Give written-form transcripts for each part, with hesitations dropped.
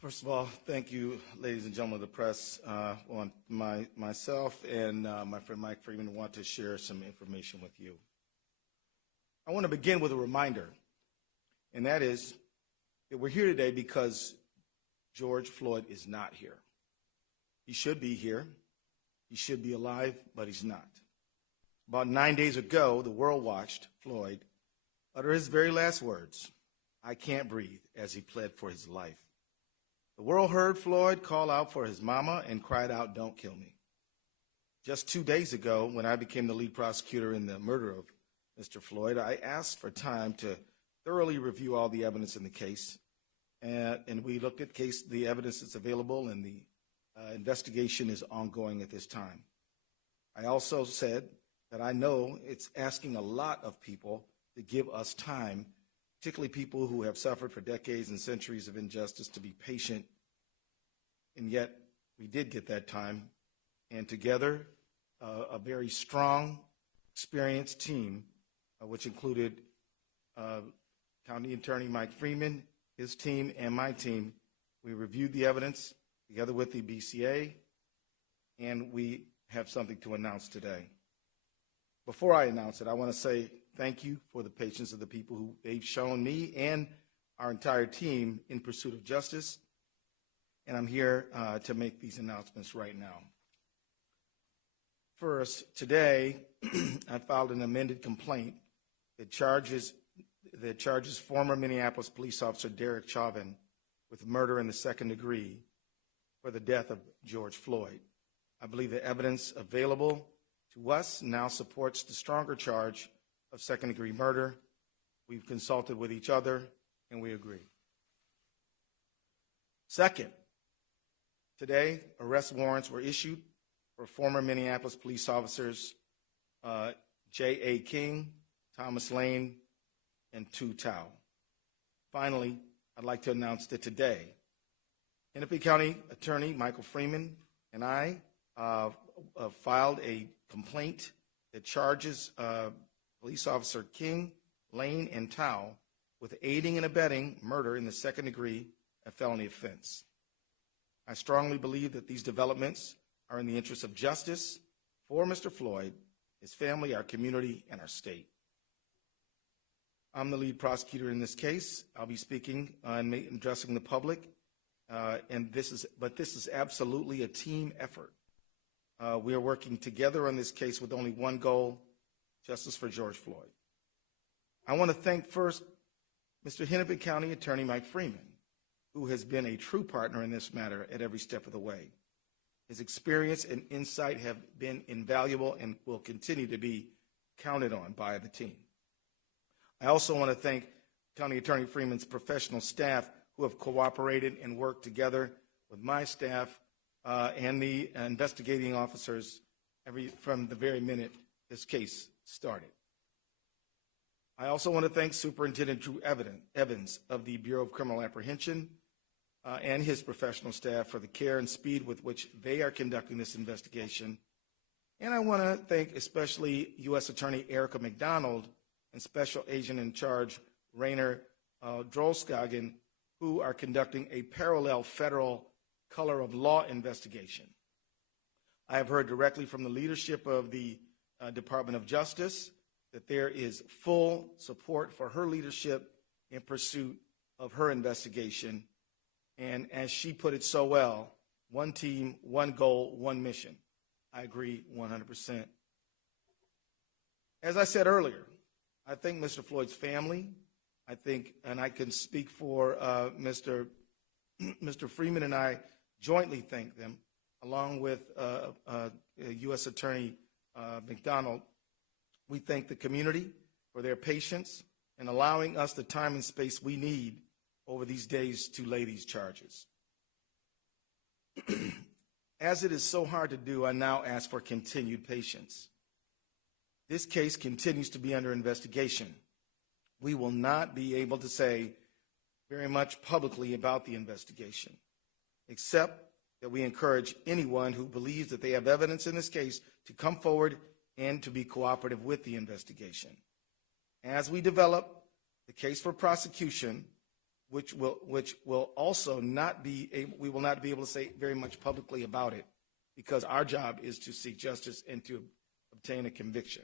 First of all, thank you, ladies and gentlemen of the press. On myself and my friend Mike Freeman want to share some information with you. I want to begin with a reminder, and that is that we're here today because George Floyd is not here. He should be here. He should be alive, but he's not. About 9 days ago, the world watched Floyd utter his very last words, "I can't breathe," as he pled for his life. The world heard Floyd call out for his mama and cried out, "Don't kill me." Just 2 days ago, when I became the lead prosecutor in the murder of Mr. Floyd, I asked for time to thoroughly review all the evidence in the case, and we looked at the evidence that's available, and the investigation is ongoing at this time. I also said that I know it's asking a lot of people to give us time, particularly people who have suffered for decades and centuries of injustice, to be patient. And yet, we did get that time. And together, a very strong, experienced team, which included County Attorney Mike Freeman, his team, and my team, we reviewed the evidence together with the BCA, and we have something to announce today. Before I announce it, I want to say thank you for the patience of the people who they've shown me and our entire team in pursuit of justice, and I'm here to make these announcements right now. First, today, I filed an amended complaint that charges former Minneapolis police officer Derek Chauvin with murder in the second degree for the death of George Floyd. I believe the evidence available to us now supports the stronger charge of second-degree murder. We've consulted with each other, and we agree. Second, today, arrest warrants were issued for former Minneapolis police officers J.A. King, Thomas Lane, and Tu Tao. Finally, I'd like to announce that today, Hennepin County Attorney Michael Freeman and I filed a complaint that charges police officer King, Lane, and Tao with aiding and abetting murder in the second degree, a felony offense. I strongly believe that these developments are in the interest of justice for Mr. Floyd, his family, our community, and our state. I'm the lead prosecutor in this case. I'll be speaking and addressing the public, but this is absolutely a team effort. We are working together on this case with only one goal: justice for George Floyd. I want to thank first Mr. Hennepin County Attorney Mike Freeman, who has been a true partner in this matter at every step of the way. His experience and insight have been invaluable and will continue to be counted on by the team. I also want to thank County Attorney Freeman's professional staff who have cooperated and worked together with my staff and the investigating officers from the very minute this case started. I also want to thank Superintendent Drew Evans of the Bureau of Criminal Apprehension and his professional staff for the care and speed with which they are conducting this investigation. And I want to thank especially U.S. Attorney Erica McDonald and Special Agent in Charge Rainer Drolskagen, who are conducting a parallel federal color of law investigation. I have heard directly from the leadership of the Department of Justice that there is full support for her leadership in pursuit of her investigation. And as she put it so well, one team, one goal, one mission. I agree 100%. As I said earlier, I thank Mr. Floyd's family. I think, and I can speak for Mr. Freeman and I jointly thank them, along with U.S. Attorney McDonald. We thank the community for their patience in allowing us the time and space we need over these days to lay these charges. As it is so hard to do, I now ask for continued patience. This case continues to be under investigation. We will not be able to say very much publicly about the investigation, except that we encourage anyone who believes that they have evidence in this case to come forward and to be cooperative with the investigation. As we develop the case for prosecution, which will also not be able, we will not be able to say very much publicly about it, because our job is to seek justice and to obtain a conviction,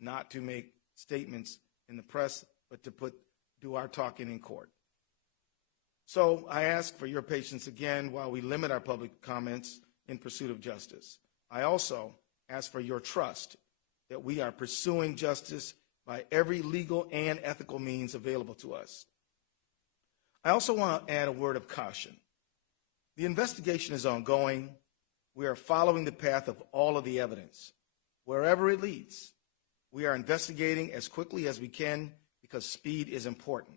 not to make statements in the press, but to do our talking in court. So I ask for your patience again while we limit our public comments in pursuit of justice. I also ask for your trust that we are pursuing justice by every legal and ethical means available to us. I also want to add a word of caution. The investigation is ongoing. We are following the path of all of the evidence. Wherever it leads, we are investigating as quickly as we can because speed is important.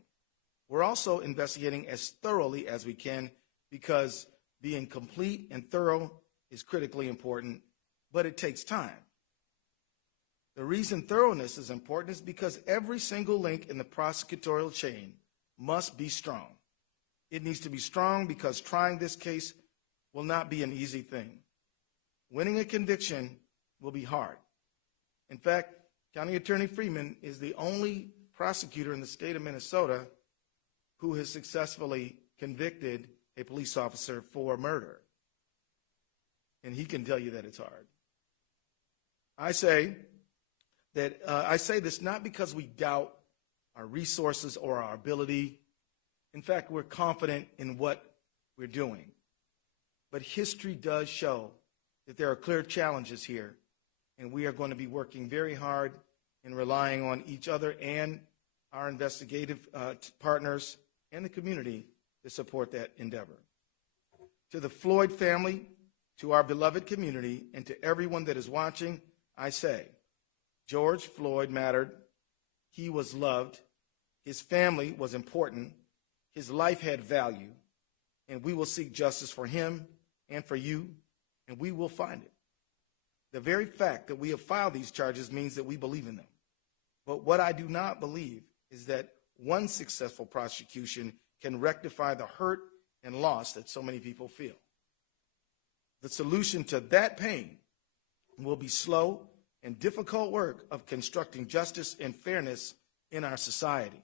We're also investigating as thoroughly as we can because being complete and thorough is critically important, but it takes time. The reason thoroughness is important is because every single link in the prosecutorial chain must be strong. It needs to be strong because trying this case will not be an easy thing. Winning a conviction will be hard. In fact, County Attorney Freeman is the only prosecutor in the state of Minnesota who has successfully convicted a police officer for murder. And he can tell you that it's hard. I say this not because we doubt our resources or our ability. In fact, we're confident in what we're doing. But history does show that there are clear challenges here, and we are going to be working very hard and relying on each other and our investigative partners and the community to support that endeavor. To the Floyd family, to our beloved community, and to everyone that is watching, I say, George Floyd mattered. He was loved. His family was important. His life had value. And we will seek justice for him and for you, and we will find it. The very fact that we have filed these charges means that we believe in them. But what I do not believe is that one successful prosecution can rectify the hurt and loss that so many people feel. The solution to that pain will be slow and difficult work of constructing justice and fairness in our society.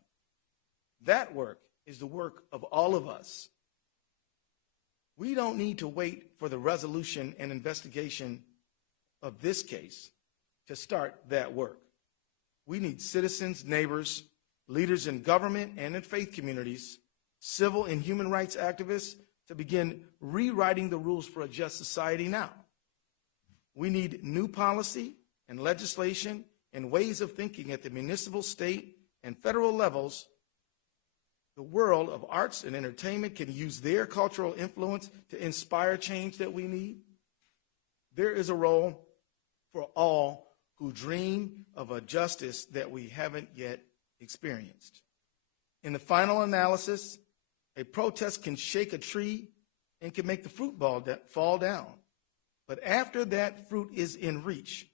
That work is the work of all of us. We don't need to wait for the resolution and investigation of this case to start that work. We need citizens, neighbors, leaders in government and in faith communities, civil and human rights activists to begin rewriting the rules for a just society now. We need new policy and legislation and ways of thinking at the municipal, state, and federal levels. The world of arts and entertainment can use their cultural influence to inspire change that we need. There is a role for all who dream of a justice that we haven't yet experienced. In the final analysis, a protest can shake a tree and can make the fruit fall down. But after that fruit is in reach,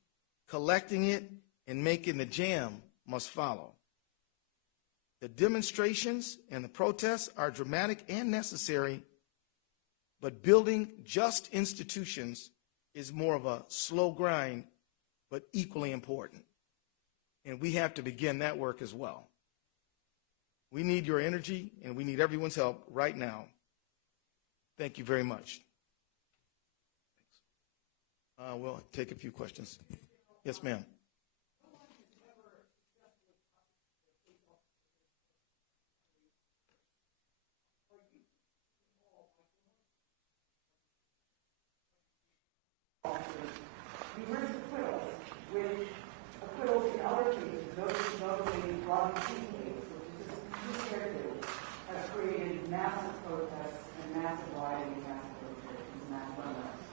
collecting it and making the jam must follow. The demonstrations and the protests are dramatic and necessary, but building just institutions is more of a slow grind, but equally important. And we have to begin that work as well. We need your energy, and we need everyone's help right now. Thank you very much. We'll take a few questions. Yes, ma'am. We heard acquittals, which acquittals in other cases, notably Rodney King case, which is just has created massive protests and massive rioting, massive protests, and massive unrest.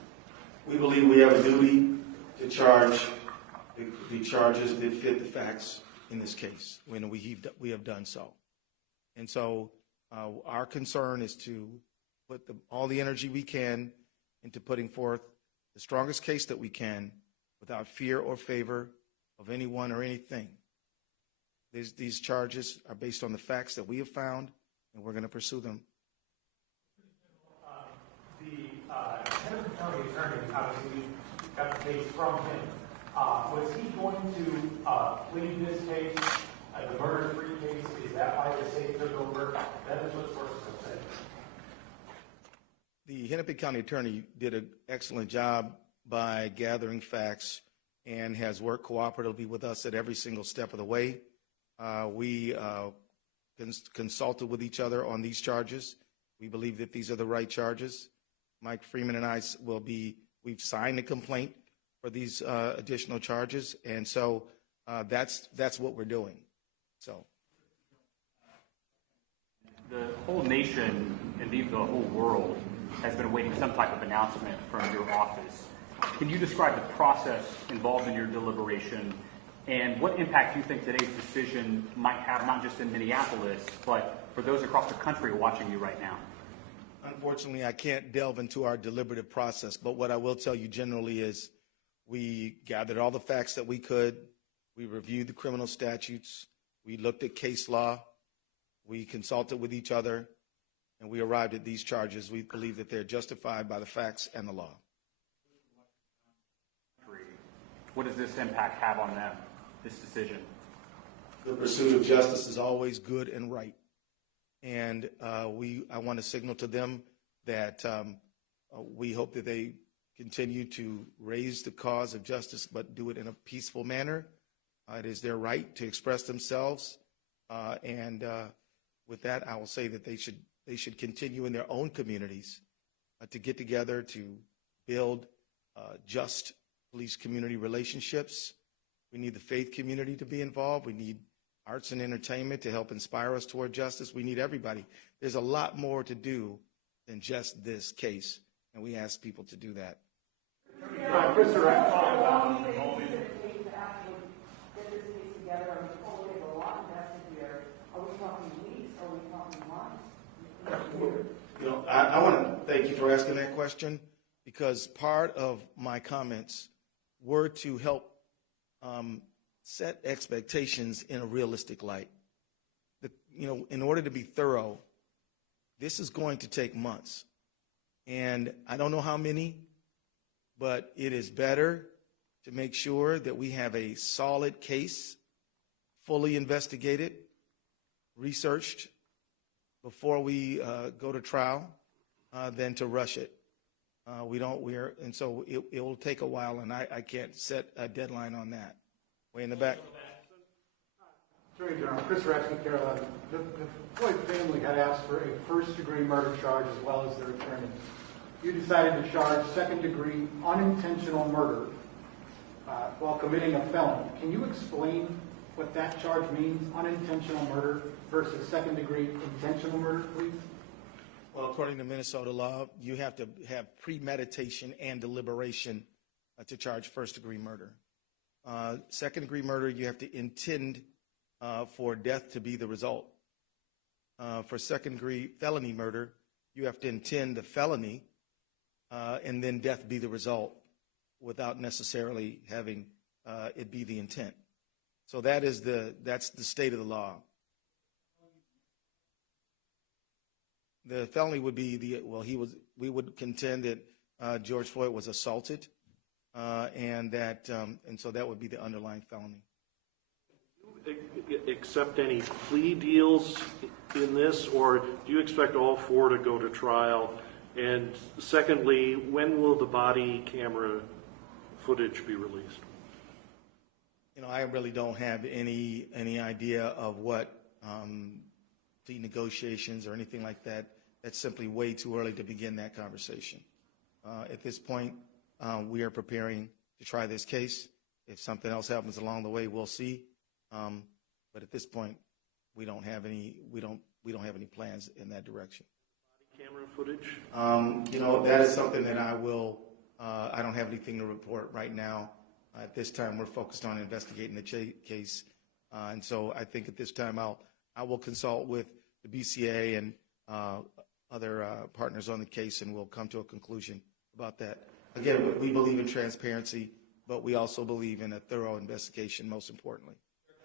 We believe we have a duty to charge the charges that fit the facts in this case when we have done so. And so our concern is to put all the energy we can into putting forth the strongest case that we can without fear or favor of anyone or anything. These charges are based on the facts that we have found, and we're going to pursue them. The head of the county attorney, obviously, we got the case from him. Was he going to plead this case as a murder-free case? Is that why the state took over That is what sources have said. The Hennepin County Attorney did an excellent job by gathering facts and has worked cooperatively with us at every single step of the way. We consulted with each other on these charges. We believe that these are the right charges. Mike Freeman and I we've signed a complaint for these additional charges, and so that's what we're doing. So. The whole nation, indeed the whole world, has been awaiting some type of announcement from your office. Can you describe the process involved in your deliberation and what impact you think today's decision might have, not just in Minneapolis, but for those across the country watching you right now? Unfortunately, I can't delve into our deliberative process, but what I will tell you generally is we gathered all the facts that we could. We reviewed the criminal statutes. We looked at case law. We consulted with each other, and we arrived at these charges. We believe that they're justified by the facts and the law. What does this impact have on them, this decision? The pursuit of justice is always good and right. And I want to signal to them that we hope that they continue to raise the cause of justice, but do it in a peaceful manner. It is their right to express themselves. With that, I will say that they should continue in their own communities to get together to build just police community relationships. We need the faith community to be involved. We need arts and entertainment to help inspire us toward justice. We need everybody. There's a lot more to do than just this case, and we ask people to do that. I want to thank you for asking that question, because part of my comments were to help set expectations in a realistic light. In order to be thorough, this is going to take months. And I don't know how many, but it is better to make sure that we have a solid case, fully investigated, researched before we go to trial than to rush it. So it will take a while, and I can't set a deadline on that. Way in the back. Attorney General, Chris Rexman, Carolina. The Floyd family had asked for a first-degree murder charge as well as their attorney. You decided to charge second-degree unintentional murder while committing a felony. Can you explain what that charge means, unintentional murder versus second-degree intentional murder, please? Well, according to Minnesota law, you have to have premeditation and deliberation to charge first-degree murder. Second-degree murder, you have to intend for death to be the result. For second-degree felony murder, you have to intend the felony and then death be the result without necessarily having it be the intent. So that's the state of the law. The felony would be we would contend that George Floyd was assaulted, and so that would be the underlying felony. Do you accept any plea deals in this, or do you expect all four to go to trial? And secondly, when will the body camera footage be released? I really don't have any idea of what plea negotiations or anything like that. That's simply way too early to begin that conversation. At this point, we are preparing to try this case. If something else happens along the way, we'll see. But at this point, we don't have any plans in that direction. Body camera footage? That is something that I don't have anything to report right now. At this time, we're focused on investigating the case. And so I think at this time, I will consult with the BCA and other partners on the case, and we'll come to a conclusion about that. Again, we believe in transparency, but we also believe in a thorough investigation, most importantly.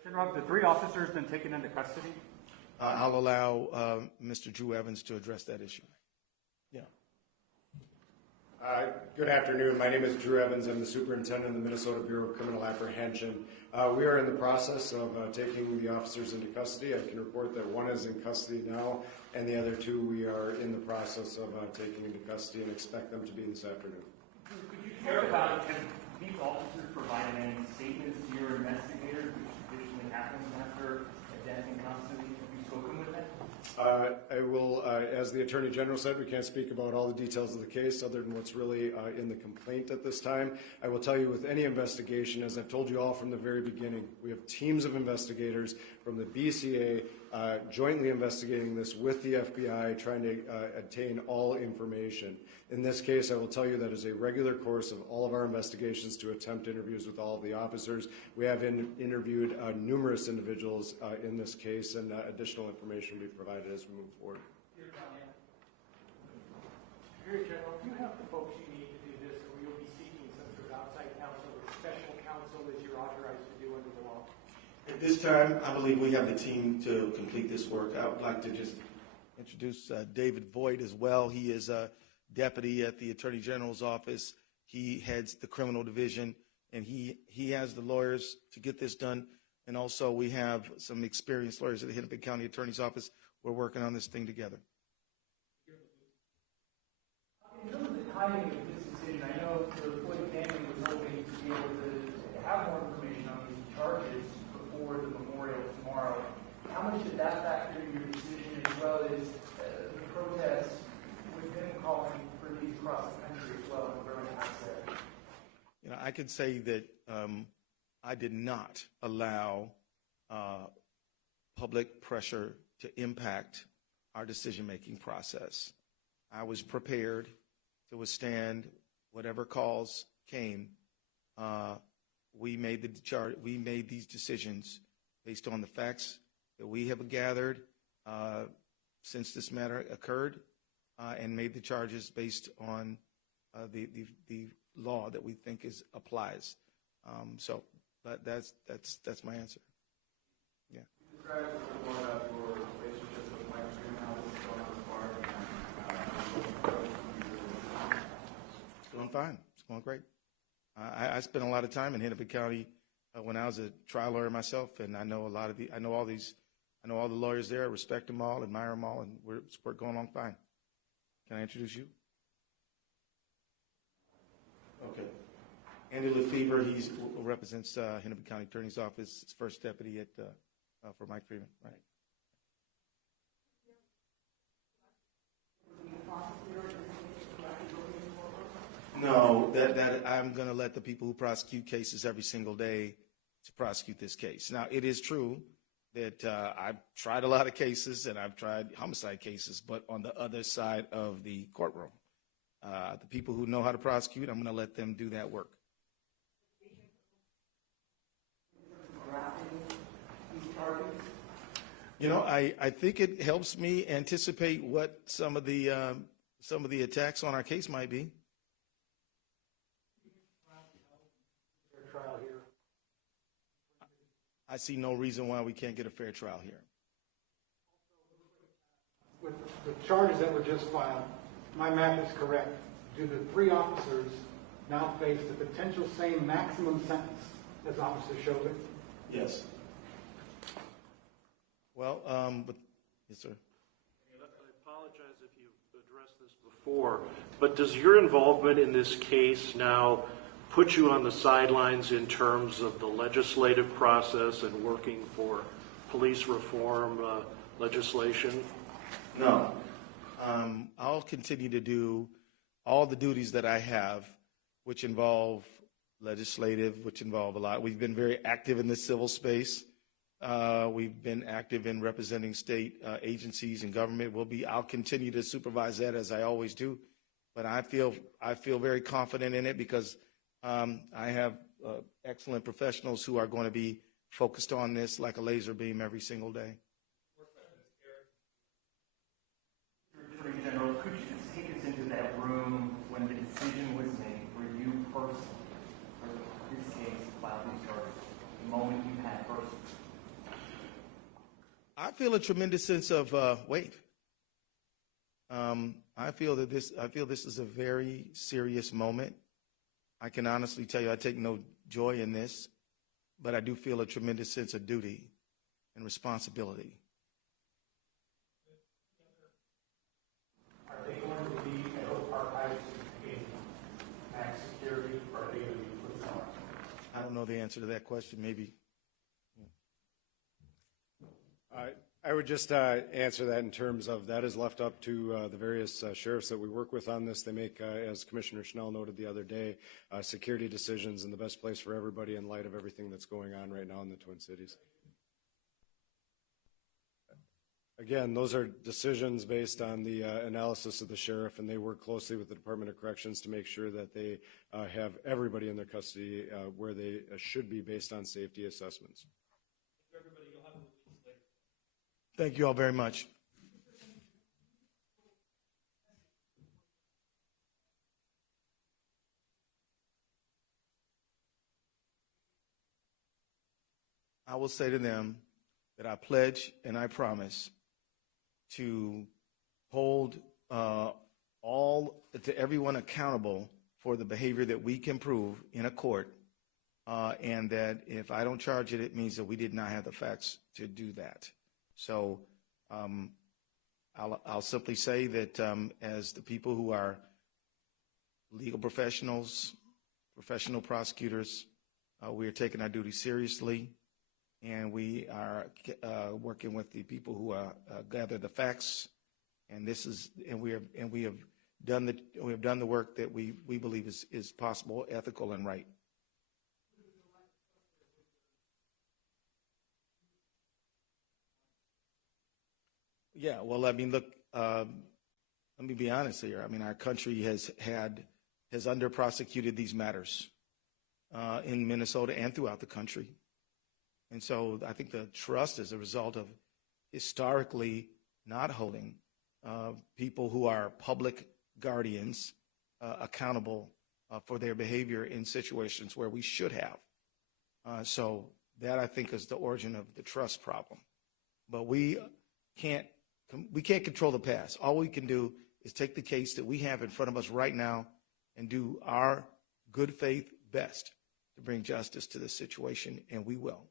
General, have the three officers been taken into custody? I'll allow Mr. Drew Evans to address that issue. Yeah. Good afternoon. My name is Drew Evans. I'm the superintendent of the Minnesota Bureau of Criminal Apprehension. We are in the process of taking the officers into custody. I can report that one is in custody now, and the other two we are in the process of taking into custody and expect them to be this afternoon. Could you share about, have these officers provided any statements to your investigators, which traditionally happens after a death in custody? Have you spoken with them? I will, as the Attorney General said, we can't speak about all the details of the case other than what's really in the complaint at this time. I will tell you with any investigation, as I've told you all from the very beginning, we have teams of investigators from the BCA jointly investigating this with the FBI, trying to obtain all information. In this case, I will tell you that is a regular course of all of our investigations to attempt interviews with all of the officers. We have interviewed numerous individuals in this case, and additional information will be provided as we move forward. Attorney General, do you have the folks you need to do this, or will you be seeking some sort of outside counsel or special counsel as you're authorized to do under the law? At this time, I believe we have the team to complete this work. I would like to just introduce David Voigt as well. He is a deputy at the Attorney General's office. He heads the criminal division, and he has the lawyers to get this done. And also, we have some experienced lawyers at the Hennepin County Attorney's Office. We're working on this thing together. In terms of the timing of this decision, I know the Floyd family was hoping to be able to have more information on these charges before the memorial tomorrow. How much did that factor in your decision, as well as the protests with them calling for these across the country as well and growing access? You know, I could say that I did not allow public pressure to impact our decision-making process. I was prepared to withstand whatever calls came. We made these decisions based on the facts that we have gathered since this matter occurred, and made the charges based on the law that we think applies. But that's my answer. Yeah. It's going fine. It's going great. I spent a lot of time in Hennepin County when I was a trial lawyer myself, and I know all the lawyers there. I respect them all, admire them all, and we're going on fine. Can I introduce you? Okay. Andy Lefebvre, he represents Hennepin County Attorney's Office, his first deputy for Mike Freeman. Right. No, that I'm going to let the people who prosecute cases every single day to prosecute this case. Now, it is true that I've tried a lot of cases, and I've tried homicide cases, but on the other side of the courtroom. The people who know how to prosecute, I'm going to let them do that work. You know, I think it helps me anticipate what some of the attacks on our case might be. Trial here. I see no reason why we can't get a fair trial here. With the charges that were just filed, my math is correct. Do the three officers now face the potential same maximum sentence as Officer Chauvin? Yes. Well, yes, sir. I apologize if you addressed this before, but does your involvement in this case now put you on the sidelines in terms of the legislative process and working for police reform legislation? No. I'll continue to do all the duties that I have, which involve legislative, which involve a lot. We've been very active in the civil space. We've been active in representing state agencies and government. I'll continue to supervise that as I always do. But I feel very confident in it because I have excellent professionals who are going to be focused on this like a laser beam every single day. Attorney General, could you just take us into that room when the decision was made for you personally, for this case, filed these charges, the moment you had personally? I feel a tremendous sense of weight. I feel this is a very serious moment. I can honestly tell you I take no joy in this, but I do feel a tremendous sense of duty and responsibility. Are they going to be at Oak Park High in max security, or are they going to be put somewhere? I don't know the answer to that question. Maybe. I would just answer that in terms of that is left up to the various sheriffs that we work with on this. They make, as Commissioner Schnell noted the other day, security decisions in the best place for everybody in light of everything that's going on right now in the Twin Cities. Again, those are decisions based on the analysis of the sheriff, and they work closely with the Department of Corrections to make sure that they have everybody in their custody where they should be based on safety assessments. Thank you all very much. I will say to them that I pledge and I promise to hold everyone accountable for the behavior that we can prove in a court, and that if I don't charge it, it means that we did not have the facts to do that. So I'll simply say that as the people who are legal professionals, professional prosecutors, we are taking our duty seriously, and we are working with the people who gather the facts, and we have done the work that we believe is possible, ethical, and right. Yeah, well, I mean, look, let me be honest here. I mean, our country has under-prosecuted these matters in Minnesota and throughout the country. And so I think the trust is a result of historically not holding people who are public guardians accountable for their behavior in situations where we should have. So that, I think, is the origin of the trust problem. But we can't control the past. All we can do is take the case that we have in front of us right now and do our good faith best to bring justice to this situation, and we will.